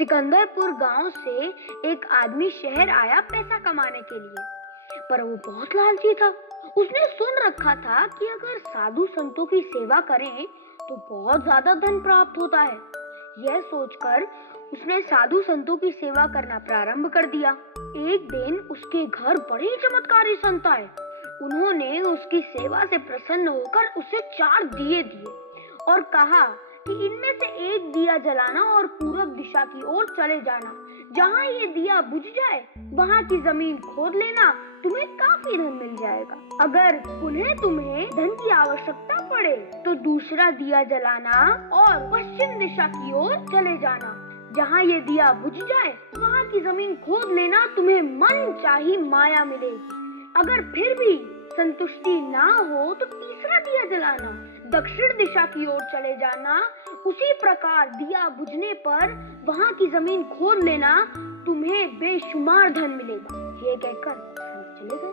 सिकंदरपुर गांव से एक आदमी शहर आया पैसा कमाने के लिए, पर वो बहुत लालची था। उसने सुन रखा था कि अगर साधु संतों की सेवा करें तो बहुत ज्यादा धन प्राप्त होता है। यह सोचकर उसने साधु संतों की सेवा करना प्रारंभ कर दिया। एक दिन उसके घर बड़े ही चमत्कारी संत आए। उन्होंने उसकी सेवा से प्रसन्न होकर उसे 4 दिए दिए और कहा कि इनमें से एक दिया जलाना और पूरब दिशा की ओर चले जाना। जहाँ ये दिया बुझ जाए वहाँ की जमीन खोद लेना, तुम्हें काफी धन मिल जाएगा। अगर पुनः तुम्हें धन की आवश्यकता पड़े तो दूसरा दिया जलाना और पश्चिम दिशा की ओर चले जाना। जहाँ ये दिया बुझ जाए वहाँ की जमीन खोद लेना, तुम्हें मन चाही माया मिलेगी। अगर फिर भी संतुष्टि ना हो तो तीसरा दिया जलाना, दक्षिण दिशा की ओर चले जाना। उसी प्रकार दिया बुझने पर वहाँ की जमीन खोद लेना, तुम्हें बेशुमार धन मिलेगा। ये कहकर चले गए।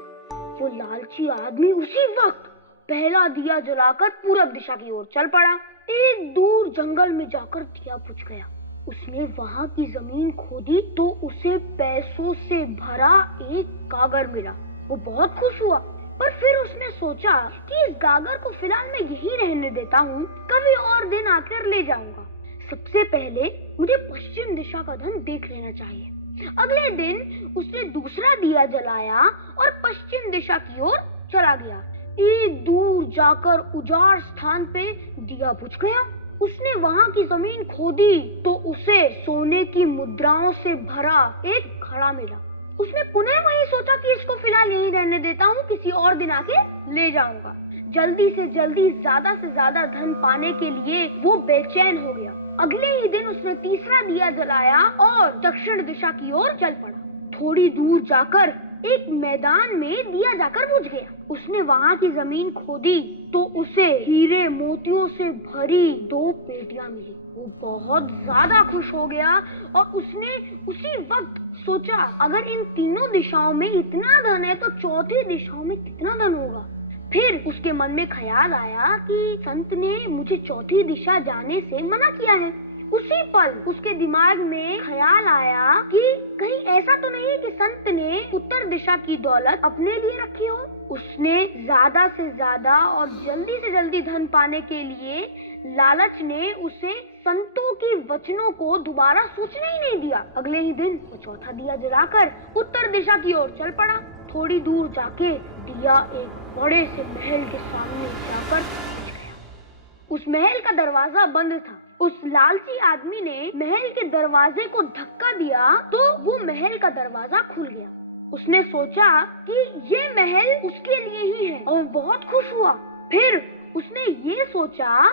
वो लालची आदमी उसी वक्त पहला दिया जलाकर पूरब दिशा की ओर चल पड़ा। एक दूर जंगल में जाकर दिया बुझ गया। उसने वहाँ की जमीन खोदी तो उसे पैसों से भरा एक गागर मिला। वो बहुत खुश हुआ, पर फिर उसने सोचा कि इस गागर को फिलहाल मैं यहीं रहने देता हूँ, कभी और दिन आकर ले जाऊंगा। सबसे पहले मुझे पश्चिम दिशा का धन देख लेना चाहिए। अगले दिन उसने दूसरा दिया जलाया और पश्चिम दिशा की ओर चला गया। एक दूर जाकर उजाड़ स्थान पे दिया बुझ गया। उसने वहाँ की जमीन खोदी तो उसे सोने की मुद्राओं से भरा एक घड़ा मिला। उसने पुनः वही सोचा कि इसको फिलहाल यहीं रहने देता हूँ, किसी और दिन आके ले जाऊंगा। जल्दी से जल्दी ज्यादा से ज्यादा धन पाने के लिए वो बेचैन हो गया। अगले ही दिन उसने तीसरा दिया जलाया और दक्षिण दिशा की ओर चल पड़ा। थोड़ी दूर जाकर एक मैदान में दिया जाकर बुझ गया। उसने वहाँ की जमीन खोदी तो उसे हीरे मोतियों से भरी 2 पेटियां मिली। वो बहुत ज्यादा खुश हो गया और उसने उसी वक्त सोचा, अगर इन तीनों दिशाओं में इतना धन है तो चौथी दिशाओं में कितना धन होगा। फिर उसके मन में ख्याल आया कि संत ने मुझे चौथी दिशा जाने से मना किया है। उसी पल उसके दिमाग में ख्याल आया कि कहीं ऐसा तो नहीं कि संत ने उत्तर दिशा की दौलत अपने लिए रखी हो। उसने ज्यादा से ज्यादा और जल्दी से जल्दी धन पाने के लिए लालच ने उसे संतों के वचनों को दोबारा सोचने ही नहीं दिया। अगले ही दिन वो चौथा दिया जलाकर उत्तर दिशा की ओर चल पड़ा। थोड़ी दूर जाके दिया एक बड़े से महल के सामने जाकर पहुंच गया। उस महल का दरवाजा बंद था। उस लालची आदमी ने महल के दरवाजे को धक्का दिया तो वो महल का दरवाजा खुल गया। उसने सोचा कि ये महल उसके लिए ही है और बहुत खुश हुआ। फिर उसने ये सोचा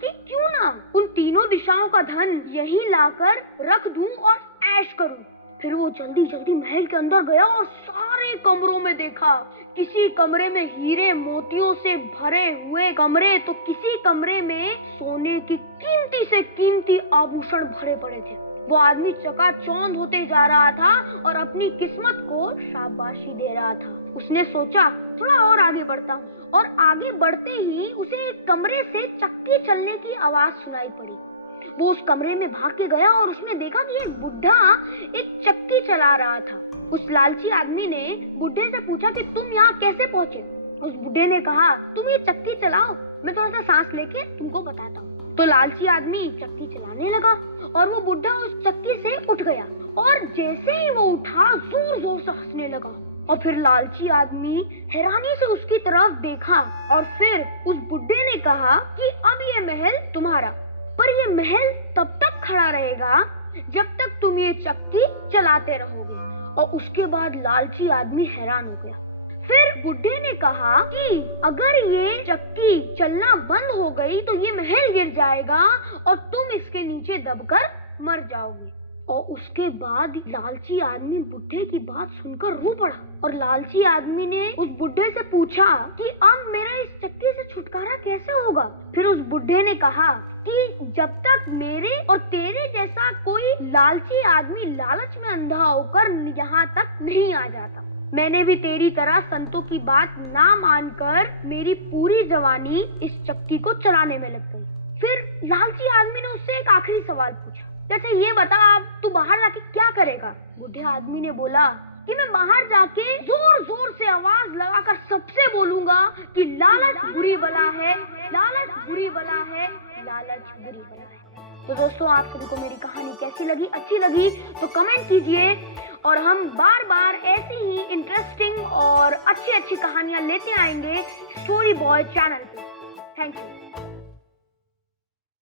कि क्यों ना उन तीनों दिशाओं का धन यहीं लाकर रख दूं और ऐश करूं। फिर वो जल्दी जल्दी महल के अंदर गया और सारे कमरों में देखा। किसी कमरे में हीरे मोतियों से भरे हुए कमरे तो किसी कमरे में सोने की कीमती से कीमती आभूषण भरे पड़े थे। वो आदमी चकाचौंध होते जा रहा था और अपनी किस्मत को शाबाशी दे रहा था। उसने सोचा थोड़ा और आगे बढ़ता हूँ, और आगे बढ़ते ही उसे एक कमरे से चक्की चलने की आवाज सुनाई पड़ी। वो उस कमरे में भाग के गया और उसने देखा कि एक बुढ़ा एक चक्की चला रहा था। उस लालची आदमी ने बुढ़े से पूछा कि तुम यहाँ कैसे पहुँचे। उस बुढ़े ने कहा, तुम ये चक्की चलाओ, मैं थोड़ा सा सांस लेके तुमको बताता हूँ। तो लालची आदमी चक्की चलाने लगा और वो बुढ़ा उस चक्की से उठ गया और जैसे ही वो उठा जोर जोर से हंसने लगा। और फिर लालची आदमी हैरानी से उसकी तरफ देखा और फिर उस बुढ़े ने कहा कि अब ये महल तुम्हारा, पर ये महल तब तक खड़ा रहेगा जब तक तुम ये चक्की चलाते रहोगे। और उसके बाद लालची आदमी हैरान हो गया। फिर बुढ़े ने कहा कि अगर ये चक्की चलना बंद हो गई तो ये महल गिर जाएगा और तुम इसके नीचे दबकर मर जाओगे। और उसके बाद लालची आदमी बुढ़े की बात सुनकर रो पड़ा और लालची आदमी ने उस बुढ़े से पूछा कि अब मेरा इस चक्की से छुटकारा कैसे होगा। फिर उस बुढ़े ने कहा कि जब तक मेरे और तेरे जैसा कोई लालची आदमी लालच में अंधा होकर यहाँ तक नहीं आ जाता, मैंने भी तेरी तरह संतों की बात ना मानकर मेरी पूरी जवानी इस चक्की को चलाने में लग गई। फिर लालची आदमी ने उससे एक आखिरी सवाल पूछा जैसे ये बता, अब तू बाहर जाके क्या करेगा? बूढ़े आदमी ने बोला कि मैं बाहर जाके जोर जोर से आवाज लगाकर सबसे बोलूंगा कि लालच बुरी बला है, लालच बुरी बला है, लालच बुरी बला है। तो दोस्तों, आप सभी को मेरी कहानी कैसी लगी? अच्छी लगी तो कमेंट कीजिए, और हम बार बार ऐसी ही इंटरेस्टिंग और अच्छी अच्छी कहानियां लेते आएंगे स्टोरी बॉय चैनल पे। Thank you.